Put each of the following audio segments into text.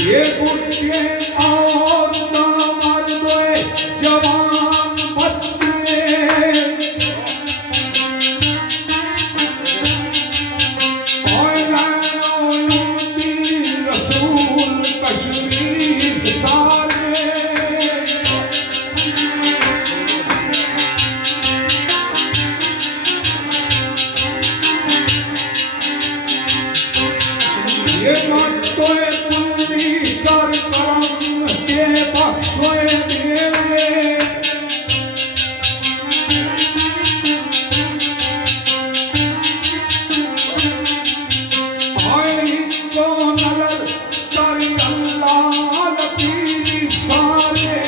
ये कुत्ते और मर्द जवान बच्चे रसूल कश्मीर सारे ये मत्तोए तुमी कर करम के बख्शोए देवे आई को नजर कर अल्लाह लतीफ सारे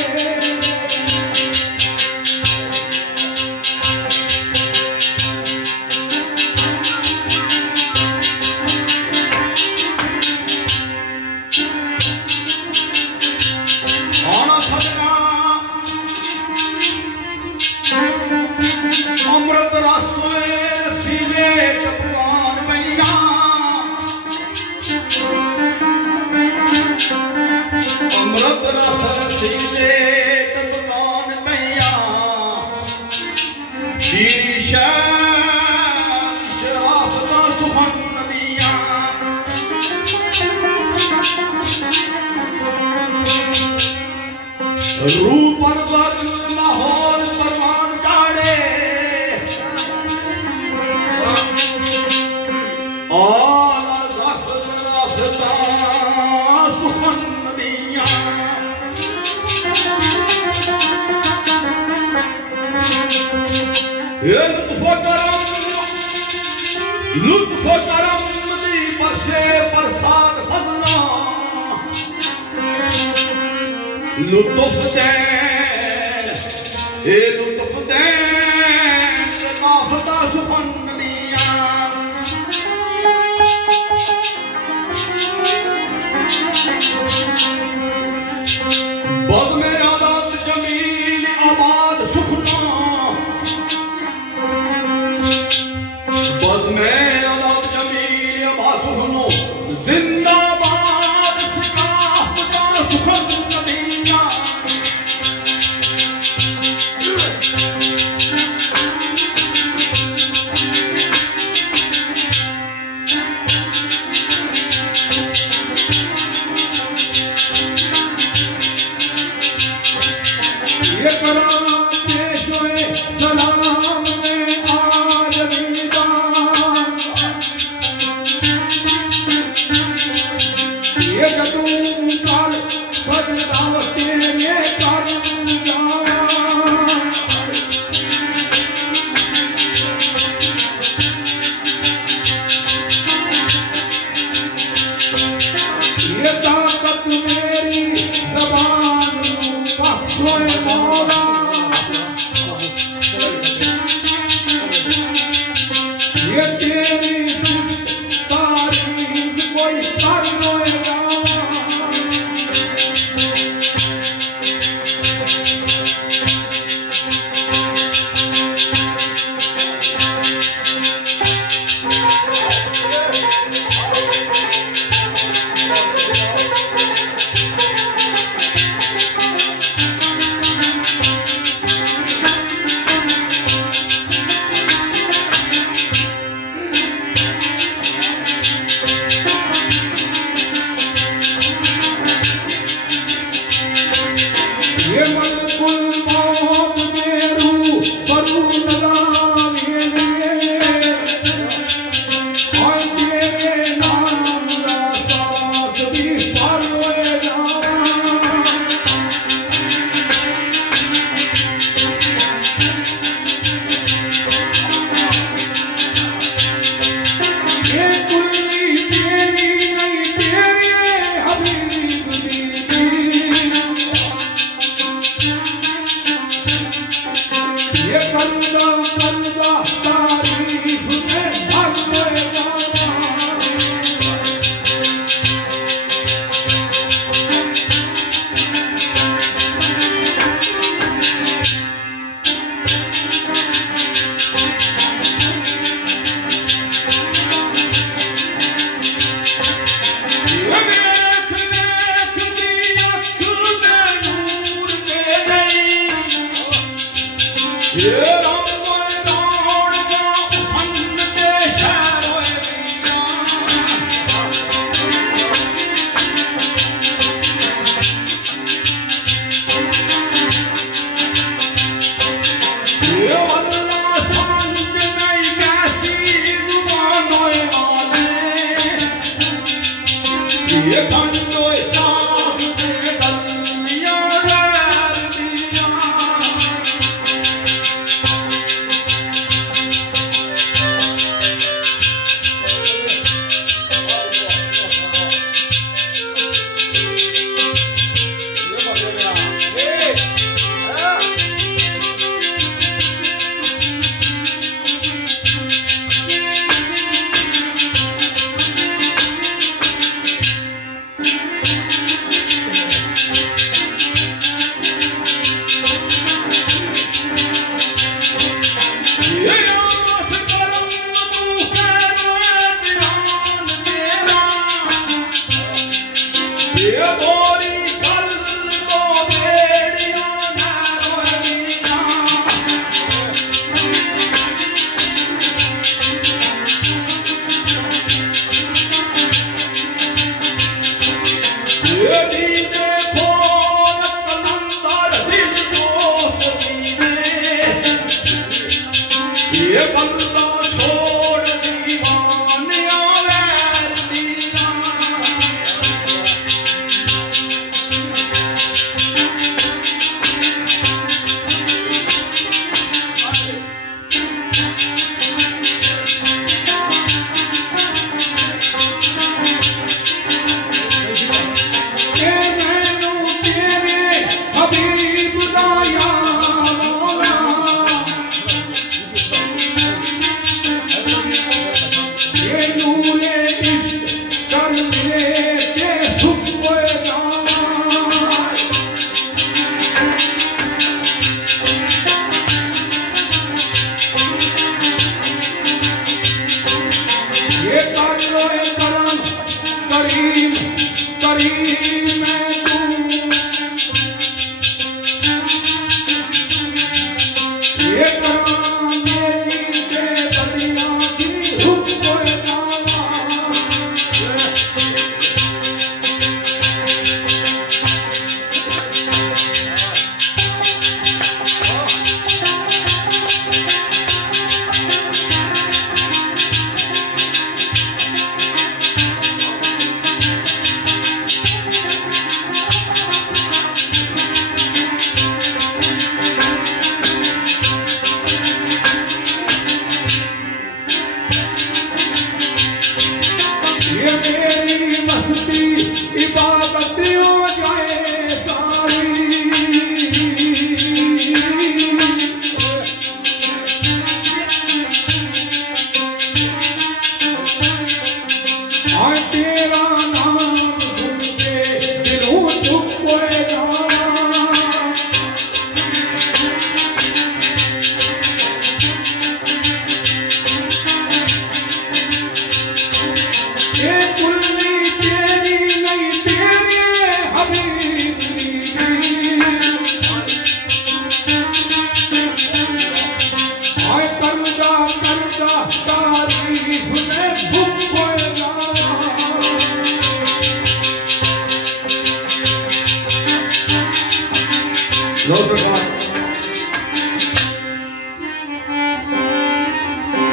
अमृत रसोए सीधे कप्तान भैया अमृत रस सीधे कप्तान भैया शीशा शराफता सुखन नदिया रूप पर माहौल परवान चाड़े और रास्ता सुखन नदिया लुत्फ करम नदी पर से बरसात फजला लुत्फ दे ए लुत्फ दे काफता सुखन नदिया बद में आबाद जमीन आबाद सुखना बद में आबाद जमीन आबाद सुखनो जिंदाबाद सकाफता सुखन नदिया ये कलाम पेशोए सलाम में आज विदा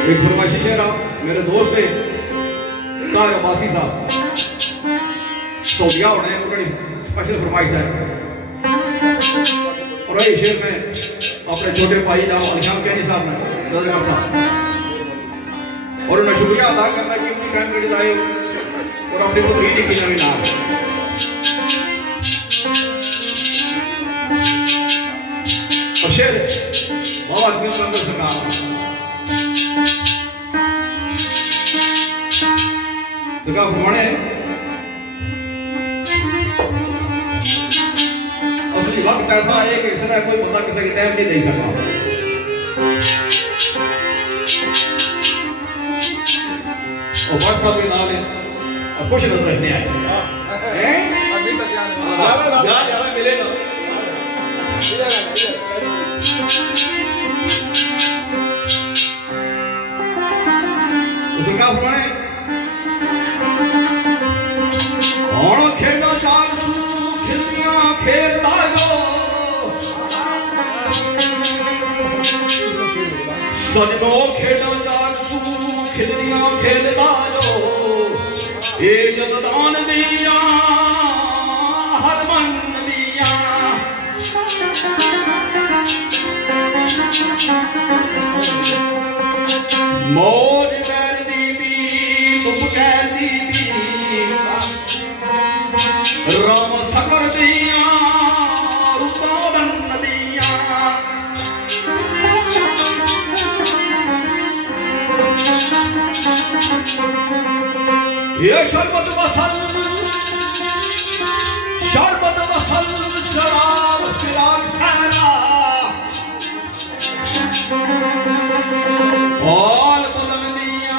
एक फरमाइशी शेर मेरे दोस्त है कार अब्बासी साहब सऊदिया होने बड़ी स्पेशल फरमाइश है और ये शेर में अपने छोटे भाई अलीशान कैनी साहब ने नजरगाह साहब और उन्हें शुक्रिया अदा करना कि उनकी टाइम के लिए और अपने को रीडिंग की नवी नाम और शेर बाबा अजमेर मंदिर सरकार जगह फरमाने असली वक्त ऐसा है कि इसमें कोई बंदा किसी की टाइम नहीं दे सकता और व्हाट्सएप पे डाले और खुश रहने आए हैं अभी तक यार मिलेगा उसका फरमाने और खेलो चार सू खिलनियां खेलता जो सजनो खेलो चार सू खिलनियां खेलता जो ये जगदान दिया हर मन दिया मोर बैर दीदी तुम कह दीदी राम सकर दिया रुपादन दिया ये शरबत वसल शराब फिराक सहरा हाल बदन दिया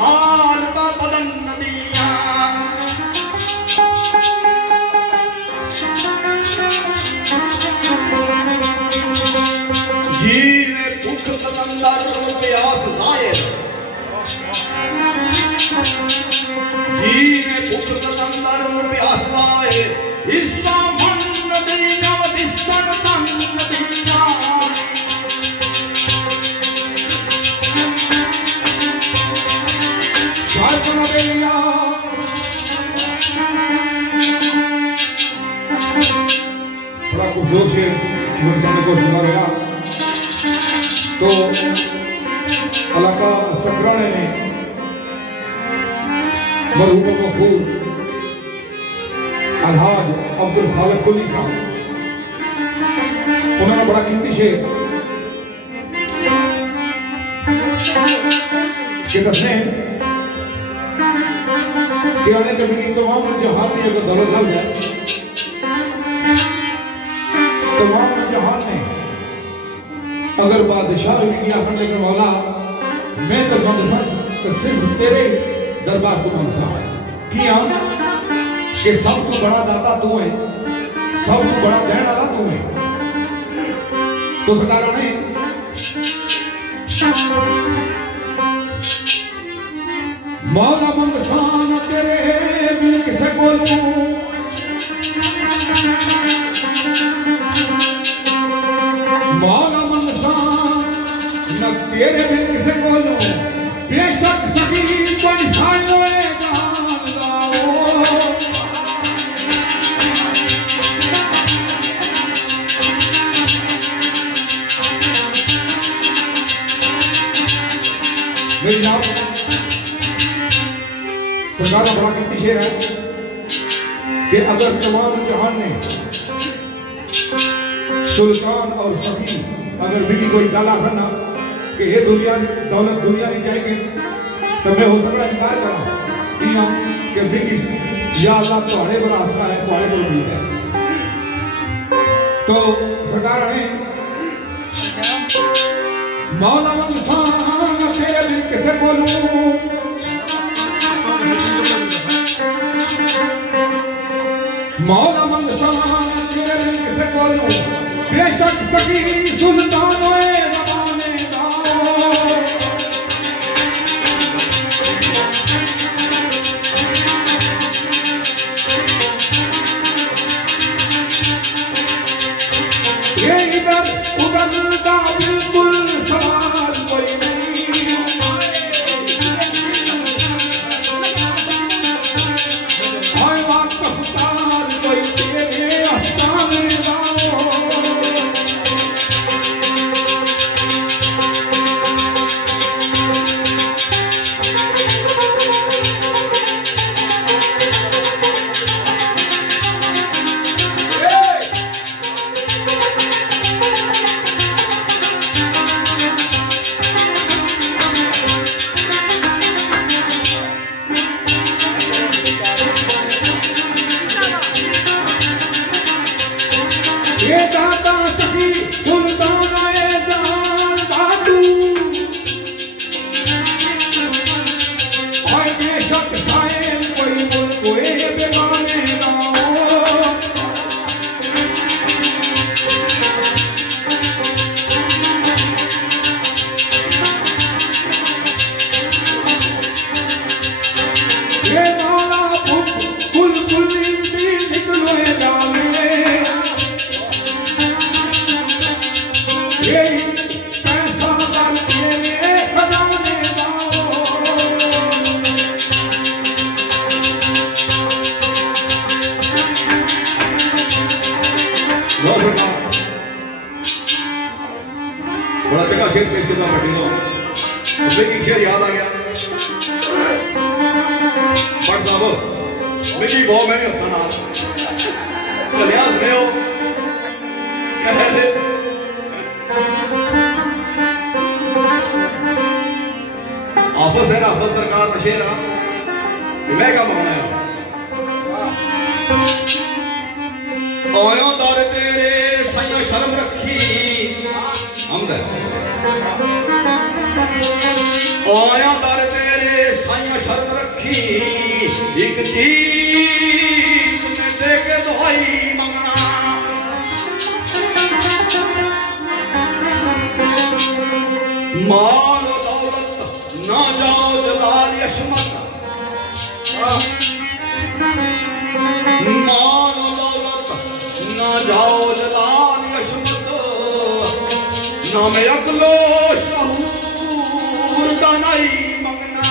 हाल का बदन दिया जीवे भूख कलंदर प्यास लाए जीवे भूख कलंदर प्यास लाए हिस्सा मन दिया हिस्सा तन दिया बड़ा खूबसूरत से जीवन सामने को सुना गया तो अलाका सकराने ने मरहूम गफूर अलहाज अब्दुल खालिक कुली साहब उन्होंने बड़ा कीमती शेर कि दसने कि आने के भी तमाम जहान की अगर दौलत लग जाए तमाम जहान ने अगर बादशाह भी किया हमने के मौला मैं तो मंगसा तो सिर्फ तेरे दरबार को मंगसा किया कि सब तो बड़ा दाता तू है सब तो बड़ा देने वाला तू है तो सरकार ने मौला मंगसा न तेरे बिन किसे बोलूं मौला मंगसा न तेरे बिन किसे बोलूं बेशक सभी कोई सायो मेरी नाम सरकार का बड़ा कीमती शेर है कि अगर तमाम जहान ने सुल्तान और सखी अगर भी कोई गाला करना कि ये दुनिया दौलत दुनिया नहीं चाहिए तो मैं हो सकता इनकार करा कि बिगी या अल्लाह तुम्हारे पर आसरा है तुम्हारे पर उम्मीद है तो सरकार ने मौला मंगसा तेरे बिन किसे बोलूं मौला मंगसा तेरे बिन किसे बोलूं बेशक सखी सुल्तान होए ज़माने दा ये इधर उधर का बिल्कुल सवाल कोई नहीं हाय बात कफ्तार कोई तेरे आस्थाने अगला शेर पेश किया पट्टी दो मुझे की शेर याद आ गया बट साहब मेरी बहुत मैंने हंसना कलिया सुने हो आफस है ना आफस सरकार का शेर मैं क्या मांगना है आया दर तेरे साइया शर्म रखी हमद आया दर तेरे साइया शर्म रखी एक चीज में दे के दुआई मंगना माल दौलत ना जाओ जलाल यशमत माल दौलत ना जाओ जलाल यशमत ना मैं अकलो शहूर का नहीं मंगना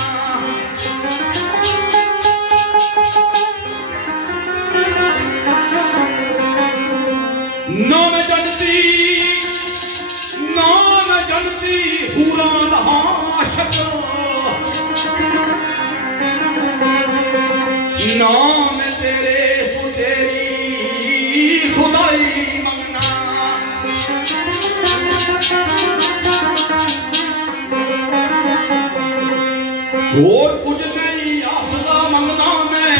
ना मैं जनती पूरा नहाशक नाम तेरे तू तेरी खुदाई मंगना और कुछ नहीं आफदा मंगना मैं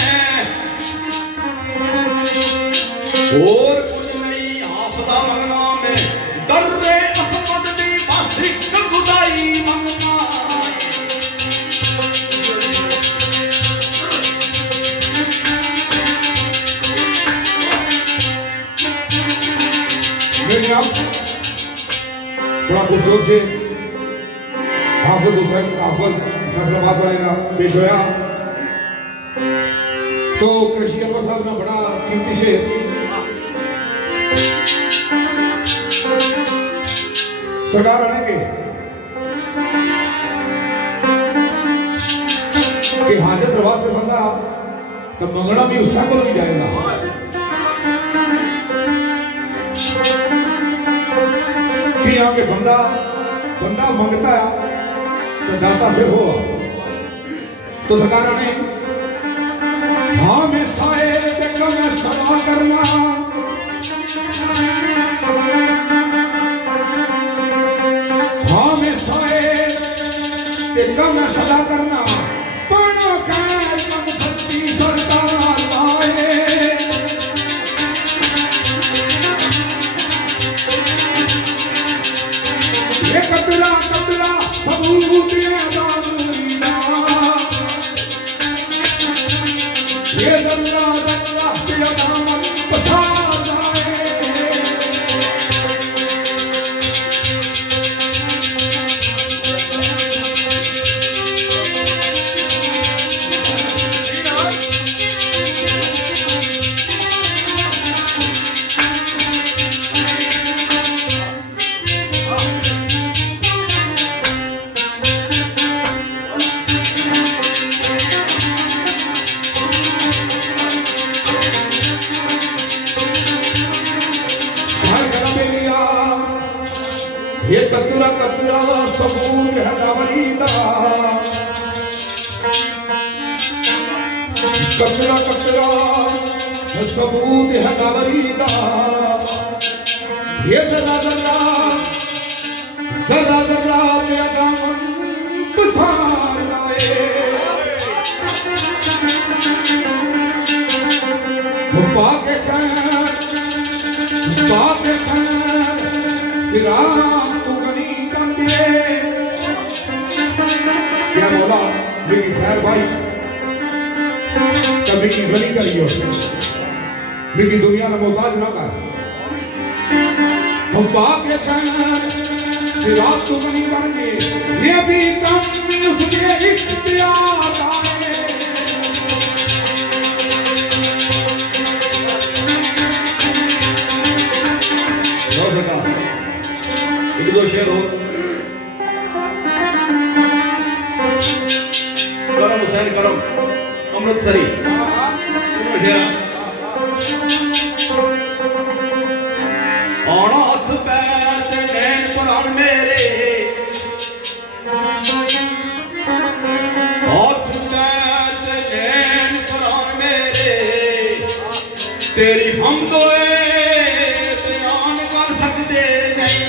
और कुछ नहीं आफदा मंगना मैं दर्रे अहमद दी बासिक खुदाई मंगना थोड़ा खूबसूरत से हाफिज हुसैन हाफिज फैसलाबाद वाले ना पेश होया तो कृषि अब्बा साहब ने बड़ा कीमती शेर सरकार आने के कि हाजत रवा से बंदा तो मंगना भी उसका को नहीं जाएगा कि यहाँ पे बंदा मंगता है तो दाता से हो तो सरकार ने हाँ मैं शायर देखो मैं सदा करना हाँ मैं शायर देखो मैं सदा करना पढ़ो खैर कब सच्ची सरकार लाए ये कतरा सबूत ये दल्ला के दामन पछा जाए ये कतरा सबूत है गावरीदा कतरा सबूत है गावरीदा ये जरा पे दामन पसार लाए पाके फिराम तू गनी कर दिए क्या बोला मेरी खैर भाई कभी की गनी करियो मेरी दुनिया में मोहताज ना कर हम पाके फिराम तू गनी कर दिए ये भी कम उसके इख्तियार आए एक दो शेर हो करम हुसैन करम अमृतसरी आना हथ पैर नैन पर मेरे तेरी हम तो बयान कर सकते नहीं।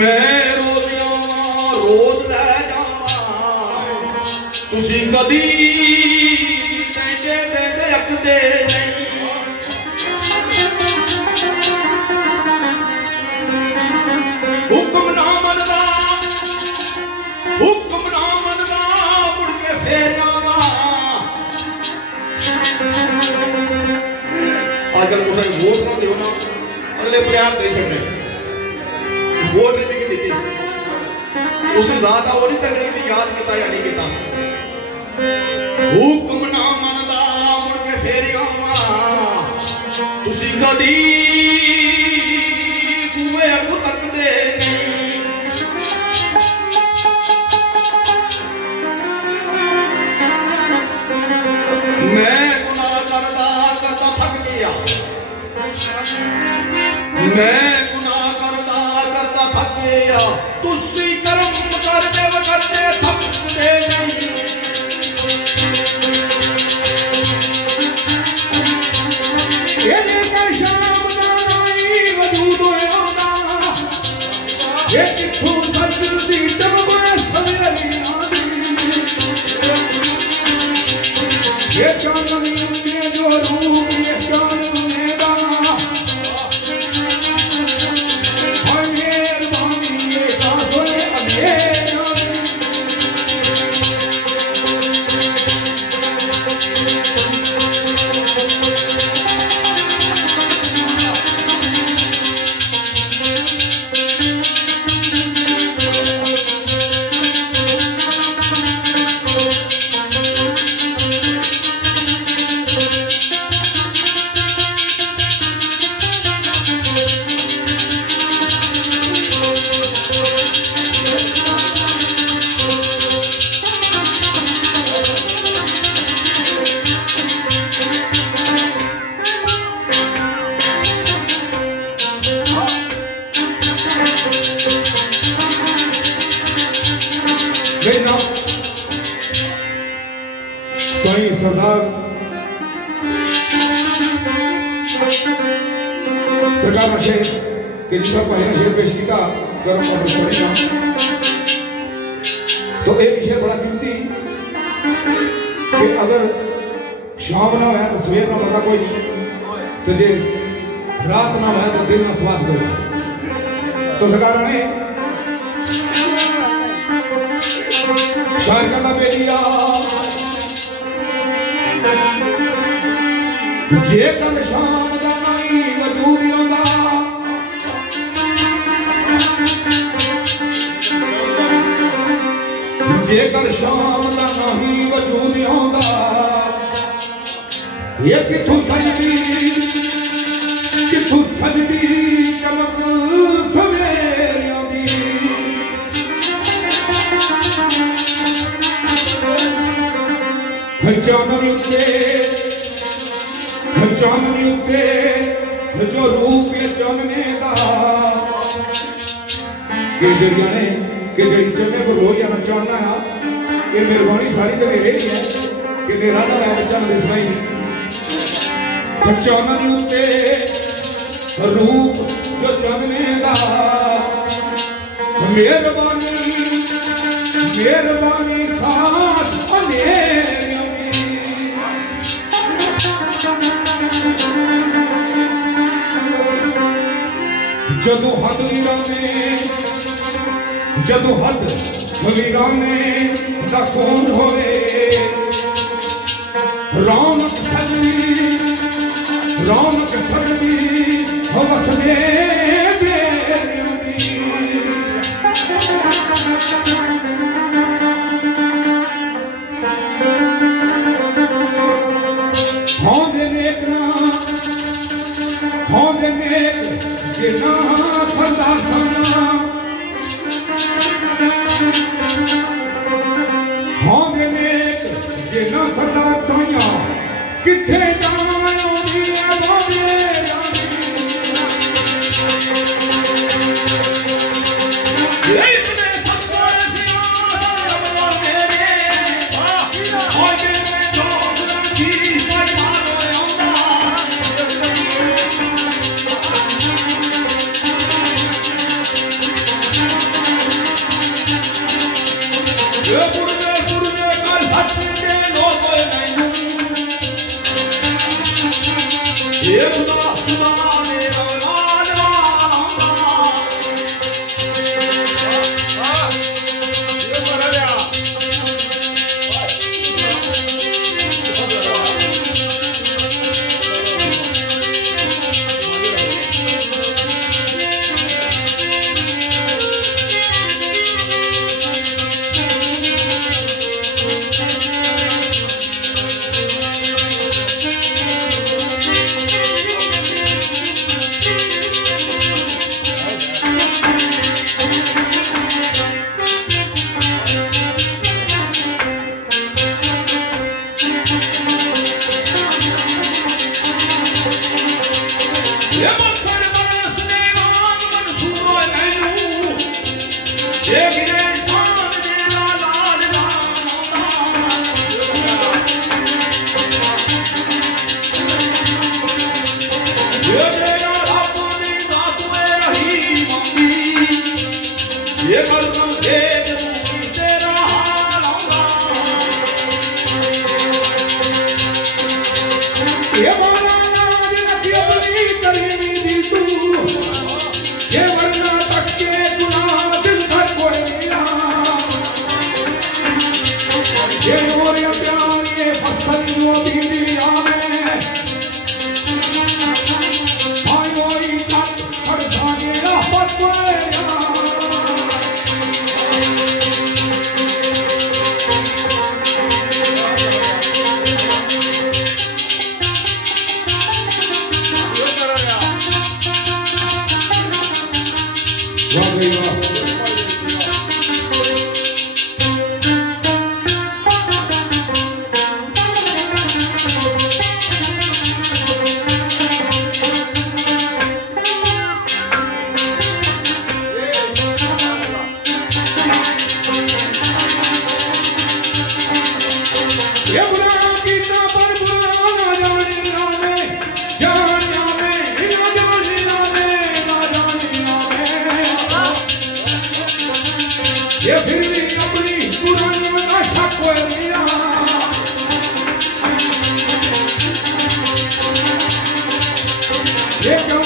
मैं रोज आवा रोज लै जावा तुसी कदी कहते अकदे नहीं। हुक्म ना मनदा हुक्म ना मनदा मुड़ के फेर आवा। अजकल कुछ वोट ना दो ना अगले प्रयास दे सकते वोट नहीं की दी उस ज्यादा वो नहीं तगड़ी भी याद किया या नहीं किया। हुक्म ना मनदा मुड़ के फेर आवा तुसी कदी कुएं अगू तकदे नहीं। मैं गुनाह करदा करदा थक गया। मैं गुनाह करदा करदा थक गया तुसी कर्म करदे करदे थकदे नहीं। ये शाम दा नाई वजूद होंदा ये किथों सजदी जब सवेरी आंदी ये चांदनी के जो रूप ये चांदनी दा और मेहरबानी ये कासोए अंधेरा। साईं सरदार सरकार ने शेर के जिस पर पहले शेर पेश किया गर्म और पड़ेगा तो एक शेर बड़ा कीमती कि अगर शाम ना है तो सवेर ना पता कोई नहीं तो जे रात ना है तो दिन ना स्वाद कोई। तो सरकार ने शायर का बेलिया जे कर शाम दा नहीं वजूद आंदा जे कर शाम दा नहीं वजूद आंदा ये किथों सजदी चमक सवेर आंदी। चांदनी उत्ते जो रूप है चानने दा कि जड़ियां ने कि जड़ी चन्ने को लोहिया ना चानना है ये मेहरबानी सारी तो मेरे ही है कि मेरा ना है बच्चा ना दिसना ही चांदनी उत्ते रूप जो चानने दा मेहरबानी खास जदों हद वीराने दा खून होवे रौनक सजदी हो वसदे होंदे नेक जिना सरदार साना होंदे नेक जिना सरदार साया किथे जाना Here comes